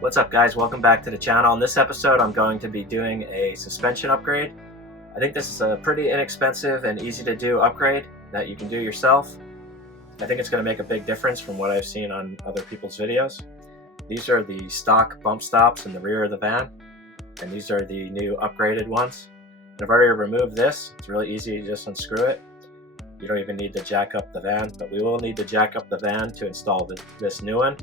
What's up guys, welcome back to the channel. In this episode I'm going to be doing a suspension upgrade. I think this is a pretty inexpensive and easy to do upgrade that you can do yourself. I think it's going to make a big difference from what I've seen on other people's videos. These are the stock bump stops in the rear of the van, and these are the new upgraded ones. And I've already removed this. It's really easy to just unscrew it. You don't even need to jack up the van, but we will need to jack up the van to install this new one.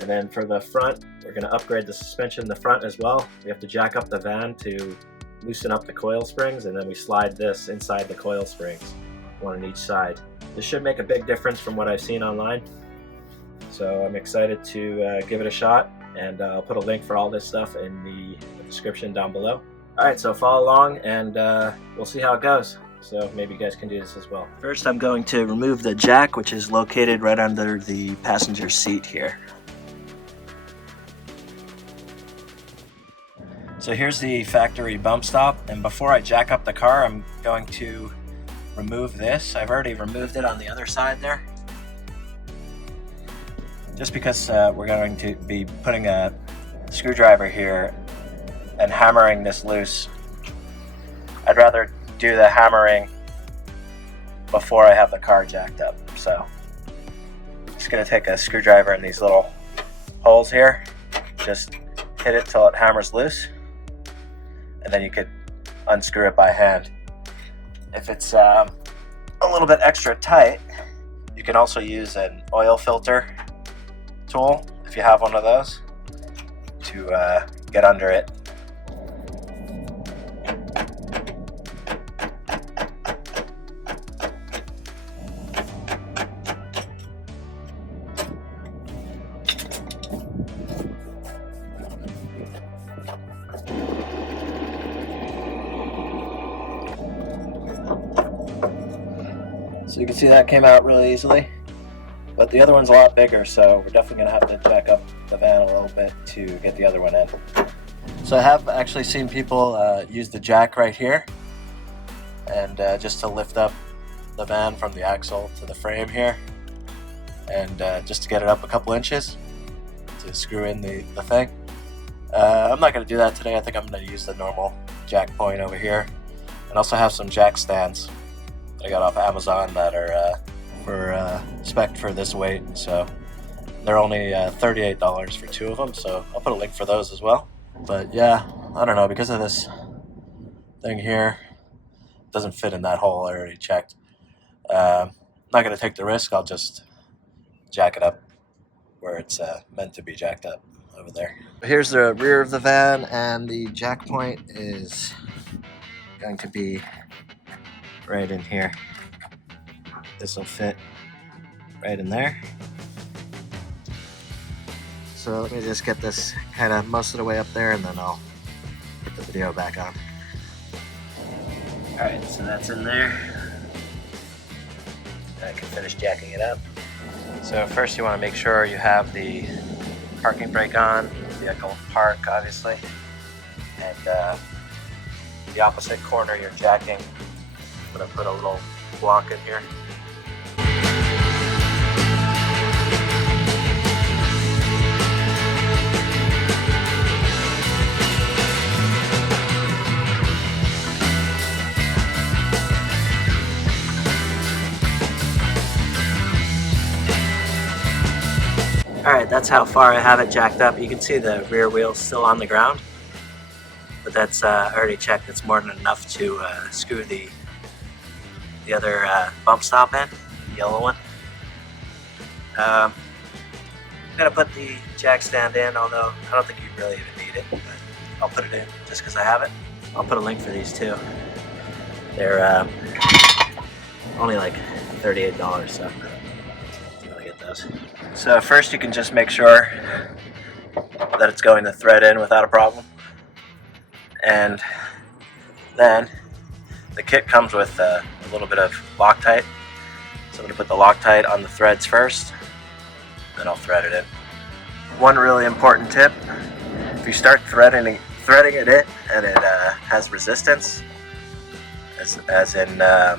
And then for the front, we're going to upgrade the suspension in the front as well. We have to jack up the van to loosen up the coil springs, and then we slide this inside the coil springs, one on each side. This should make a big difference from what I've seen online. So I'm excited to give it a shot, and I'll put a link for all this stuff in the description down below. Alright, so follow along and we'll see how it goes. So maybe you guys can do this as well. First I'm going to remove the jack, which is located right under the passenger seat here. So here's the factory bump stop, and before I jack up the car I'm going to remove this. I've already removed it on the other side there, just because we're going to be putting a screwdriver here and hammering this loose. I'd rather do the hammering before I have the car jacked up. So I'm just going to take a screwdriver in these little holes here, just hit it till it hammers loose, and then you could unscrew it by hand. If it's a little bit extra tight, you can also use an oil filter tool, if you have one of those, to get under it. So you can see that came out really easily, but the other one's a lot bigger, so we're definitely going to have to jack up the van a little bit to get the other one in. So I have actually seen people use the jack right here, and just to lift up the van from the axle to the frame here, and just to get it up a couple inches to screw in the thing. I'm not going to do that today. I think I'm going to use the normal jack point over here, and also have some jack stands I got off Amazon that are spec'd for this weight, so they're only $38 for two of them, so I'll put a link for those as well. But yeah, I don't know, because of this thing here, it doesn't fit in that hole I already checked. I'm not going to take the risk. I'll just jack it up where it's meant to be jacked up over there. Here's the rear of the van, and the jack point is going to be right in here. This will fit right in there. So let me just get this kind of most of the way up there, and then I'll put the video back on. Alright, so that's in there. I can finish jacking it up. So first you want to make sure you have the parking brake on, vehicle park obviously, and the opposite corner you're jacking. I'm going to put a little block in here. Alright, that's how far I have it jacked up. You can see the rear wheel's still on the ground, but that's I already checked. It's more than enough to screw the other bump stop in, the yellow one. I'm going to put the jack stand in, although I don't think you really even need it, but I'll put it in just because I have it. I'll put a link for these too. They're only like $38, so if you want to get those. So first you can just make sure that it's going to thread in without a problem, and then the kit comes with a little bit of Loctite, so I'm going to put the Loctite on the threads first, then I'll thread it in. One really important tip: if you start threading it in and it has resistance, as in the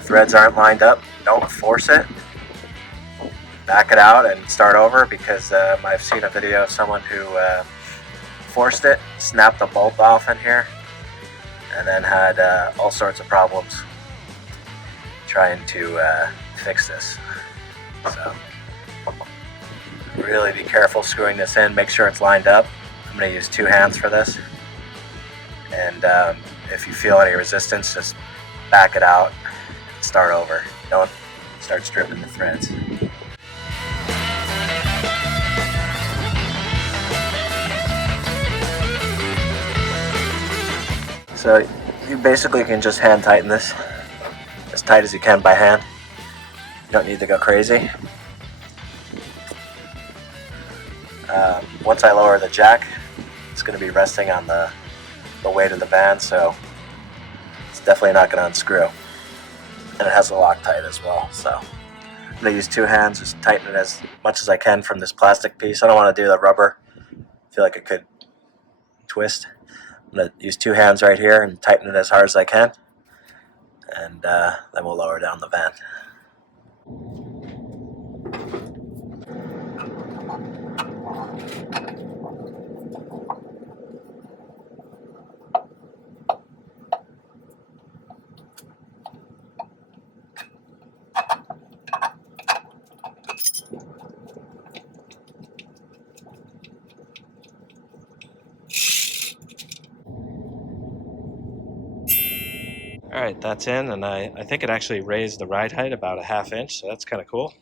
threads aren't lined up, don't force it. back it out and start over, because I've seen a video of someone who forced it, snapped the bolt off in here, and then had all sorts of problems trying to fix this. So really be careful screwing this in, make sure it's lined up. I'm going to use 2 hands for this, and if you feel any resistance, just back it out and start over. Don't start stripping the threads. So you basically can just hand tighten this as tight as you can by hand. You don't need to go crazy. Once I lower the jack, it's going to be resting on the weight of the van, so it's definitely not going to unscrew. And it has a Loctite as well, so I'm going to use 2 hands, just tighten it as much as I can from this plastic piece. I don't want to do the rubber. I feel like it could twist. I'm going to use 2 hands right here and tighten it as hard as I can, and then we'll lower down the van. Alright, that's in, and I think it actually raised the ride height about a ½ inch, so that's kind of cool.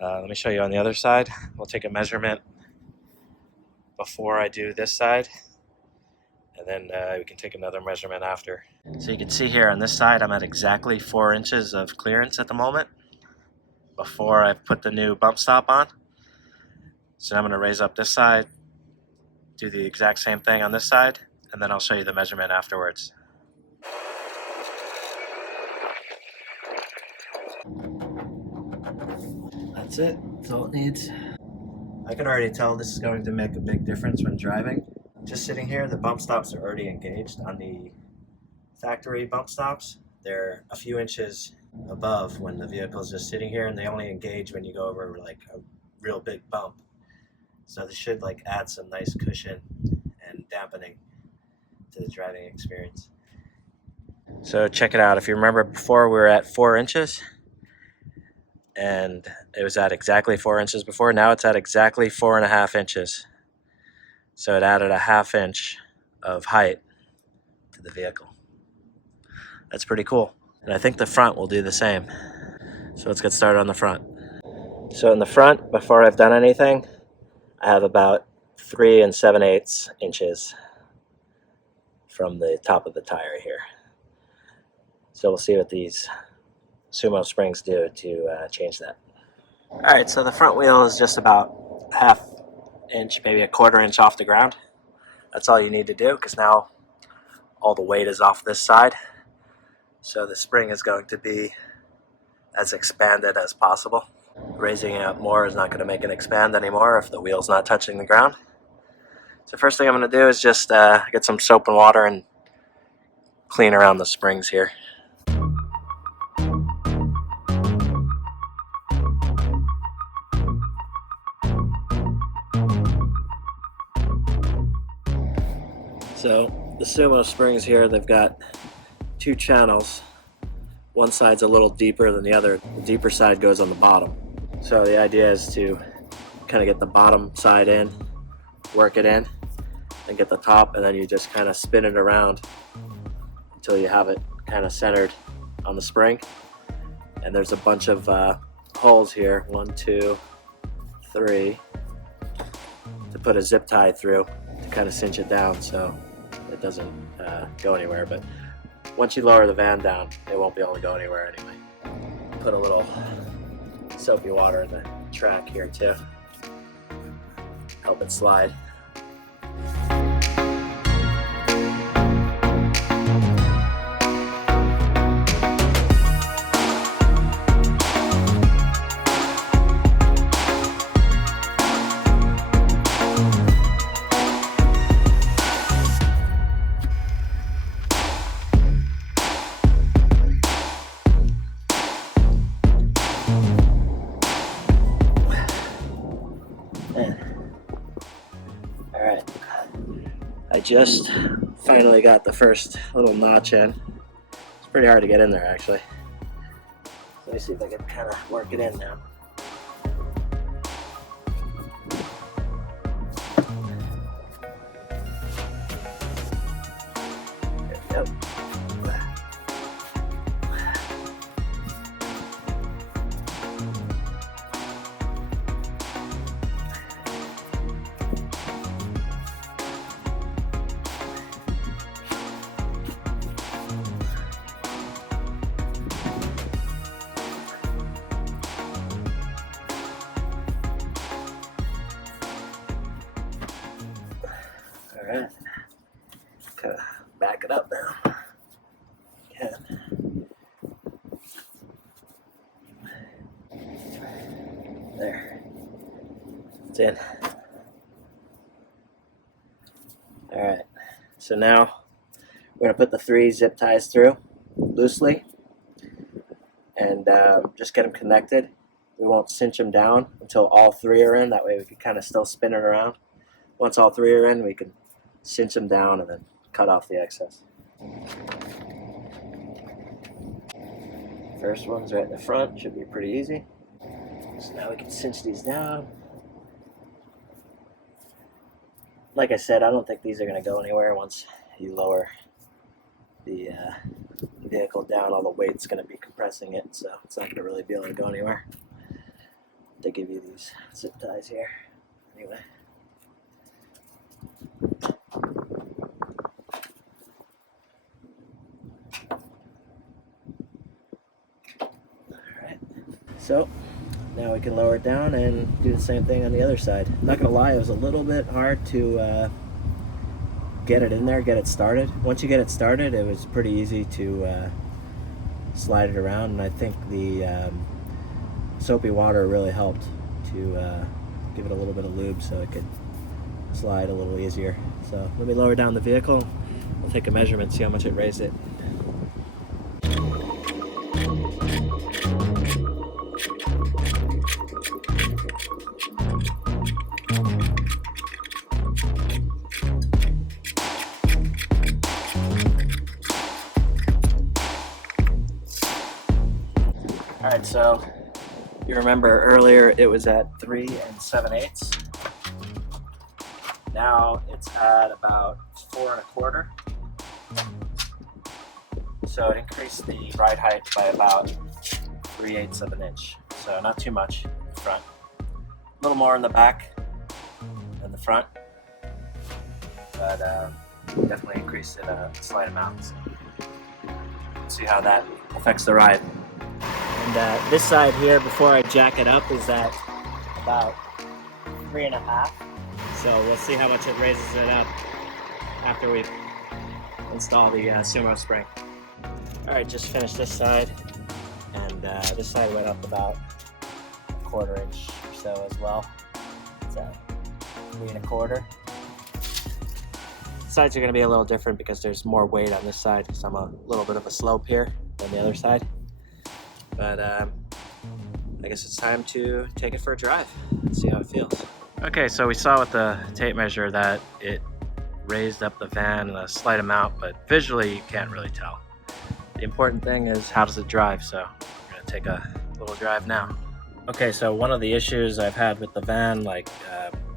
Let me show you on the other side. We'll take a measurement before I do this side, and then we can take another measurement after. So you can see here on this side I'm at exactly 4 inches of clearance at the moment before I've put the new bump stop on. So I'm going to raise up this side, do the exact same thing on this side, and then I'll show you the measurement afterwards. That's it. That's all it needs. I can already tell this is going to make a big difference when driving. Just sitting here, the bump stops are already engaged. On the factory bump stops, they're a few inches above when the vehicle is just sitting here, and they only engage when you go over like a real big bump. So this should like add some nice cushion and dampening to the driving experience. So check it out. If you remember before, we were at 4 inches. And it was at exactly 4 inches before. Now it's at exactly 4.5 inches. So it added a ½ inch of height to the vehicle. That's pretty cool. And I think the front will do the same. So let's get started on the front. So in the front, before I've done anything, I have about 3 7/8 inches from the top of the tire here. So we'll see what these Sumo springs do to change that. Alright, so the front wheel is just about ½ inch, maybe a ¼ inch off the ground. That's all you need to do, because now all the weight is off this side. So the spring is going to be as expanded as possible. Raising it up more is not going to make it expand anymore if the wheel's not touching the ground. So first thing I'm going to do is just get some soap and water and clean around the springs here. So the Sumo springs here, they've got 2 channels. One side's a little deeper than the other. The deeper side goes on the bottom. So the idea is to kind of get the bottom side in, work it in, and get the top, and then you just kind of spin it around until you have it kind of centered on the spring. And there's a bunch of holes here, 1, 2, 3, to put a zip tie through to kind of cinch it down so it doesn't go anywhere. But once you lower the van down, it won't be able to go anywhere anyway. Put a little soapy water in the track here too. Help it slide. Alright, I just finally got the first little notch in. It's pretty hard to get in there actually. So let me see if I can kind of work it in now. There we go. Alright, kind of back it up now. Again. There. It's in. Alright, so now we're going to put the 3 zip ties through loosely and just get them connected. We won't cinch them down until all 3 are in. That way we can kind of still spin it around. Once all 3 are in, we can cinch them down and then cut off the excess. First one's right in the front, should be pretty easy. So now we can cinch these down. Like I said, I don't think these are going to go anywhere once you lower the vehicle down. All the weight's going to be compressing it, so it's not going to really be able to go anywhere. They give you these zip ties here. Anyway. So now we can lower it down and do the same thing on the other side. I'm not gonna lie, it was a little bit hard to get it in there, get it started. Once you get it started, it was pretty easy to slide it around, and I think the soapy water really helped to give it a little bit of lube so it could slide a little easier. So let me lower down the vehicle. I'll take a measurement, see how much it raised it. Alright, so you remember earlier it was at 3 7/8. Now it's at about 4 1/4. So it increased the ride height by about 3/8 of an inch. So not too much in the front. A little more in the back than the front. But definitely increased it a slight amount. So let's see how that affects the ride. And this side here, before I jack it up, is at about 3 1/2. So we'll see how much it raises it up after we install the Sumo spring. Alright, just finished this side, and this side went up about 1/4 inch or so as well. It's at 3 1/4. Sides are going to be a little different because there's more weight on this side, because I'm a little bit of a slope here than the other side. But I guess it's time to take it for a drive and see how it feels. Okay, so we saw with the tape measure that it raised up the van a slight amount, but visually you can't really tell. The important thing is how does it drive, so we're going to take a little drive now. Okay, so one of the issues I've had with the van, like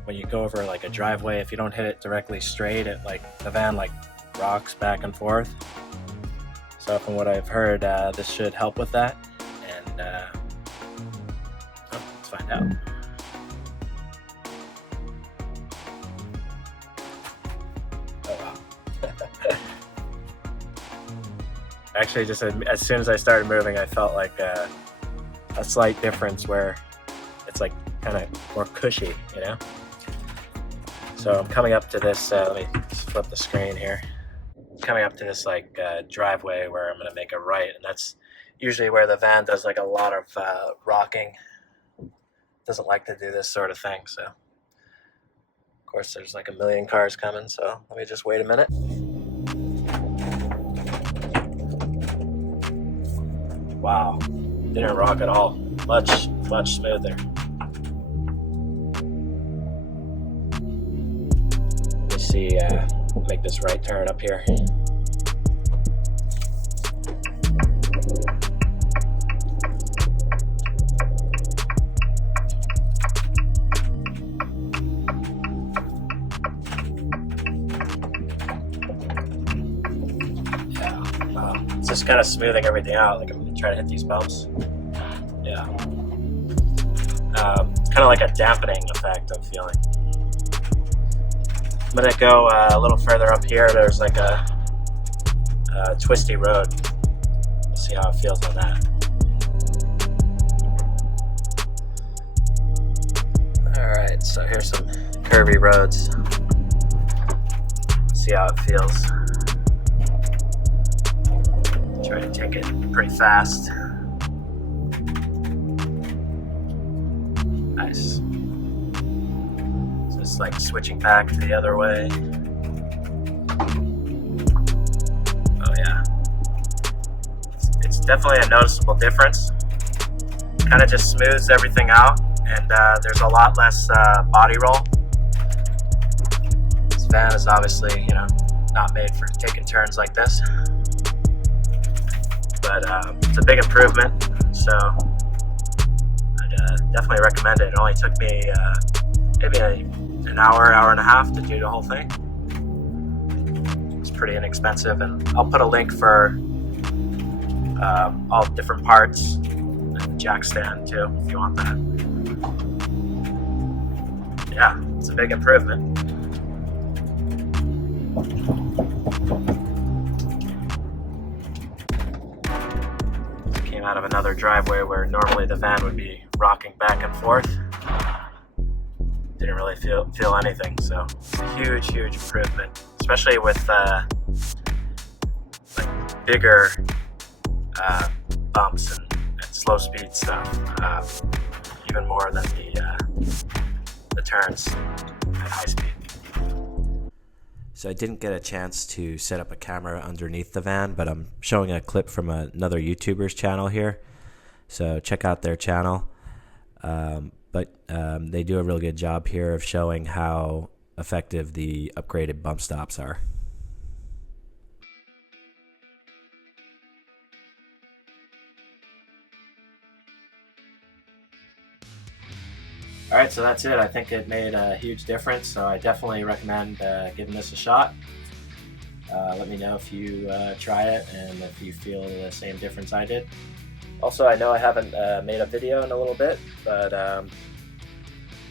when you go over like a driveway, if you don't hit it directly straight, the van rocks back and forth. So from what I've heard, this should help with that. And let's find out. Oh wow. Actually, just as soon as I started moving, I felt like a slight difference where it's like kind of more cushy, you know? So I'm coming up to this, let me flip the screen here. Coming up to this driveway where I'm gonna make a right, and that's usually where the van does like a lot of rocking. Doesn't like to do this sort of thing, so. Of course there's like a million cars coming, so let me just wait a minute. Wow, didn't rock at all. Much smoother. me see, make this right turn up here. It's just kind of smoothing everything out. Like I'm gonna try to hit these bumps. Yeah. It's kind of like a dampening effect I'm feeling. I'm gonna go a little further up here. There's like a twisty road. We'll see how it feels on that. Alright, so here's some curvy roads. See how it feels. Try to take it pretty fast. Nice. So it's like switching back the other way. Oh yeah. It's definitely a noticeable difference. Kind of just smooths everything out, and there's a lot less body roll. This van is obviously, you know, not made for taking turns like this. But it's a big improvement, so I'd definitely recommend it. It only took me maybe an hour and a half to do the whole thing. It's pretty inexpensive, and I'll put a link for all different parts and the jack stand too, if you want that. Yeah, it's a big improvement. Out of another driveway where normally the van would be rocking back and forth. Didn't really feel anything, so it's a huge improvement, especially with like bigger bumps and slow speed stuff, even more than the turns at high speed. So I didn't get a chance to set up a camera underneath the van, but I'm showing a clip from another YouTuber's channel here. So check out their channel. But they do a really good job here of showing how effective the upgraded bump stops are. Alright, so that's it. I think it made a huge difference, so I definitely recommend giving this a shot. Let me know if you try it and if you feel the same difference I did. Also, I know I haven't made a video in a little bit, but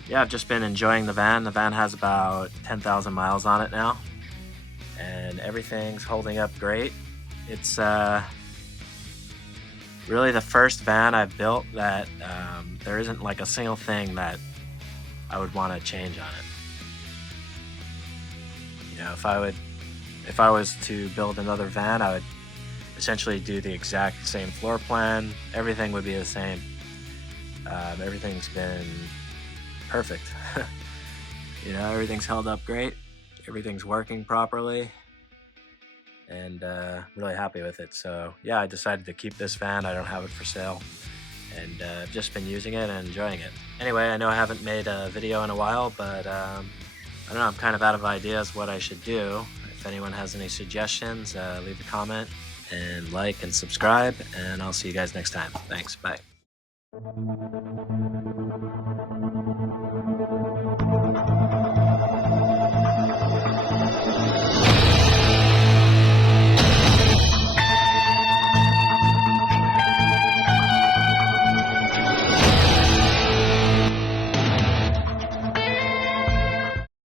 yeah, I've just been enjoying the van. The van has about 10,000 miles on it now, and everything's holding up great. It's really the first van I've built that there isn't like a single thing that I would want to change on it. You know, if I was to build another van, I would essentially do the exact same floor plan. Everything would be the same. Everything's been perfect. You know, everything's held up great. Everything's working properly. And really happy with it. So yeah, I decided to keep this van. I don't have it for sale, and I've just been using it and enjoying it. Anyway, I know I haven't made a video in a while, but I don't know, I'm kind of out of ideas what I should do. If anyone has any suggestions, leave a comment and like and subscribe, and I'll see you guys next time. Thanks, bye.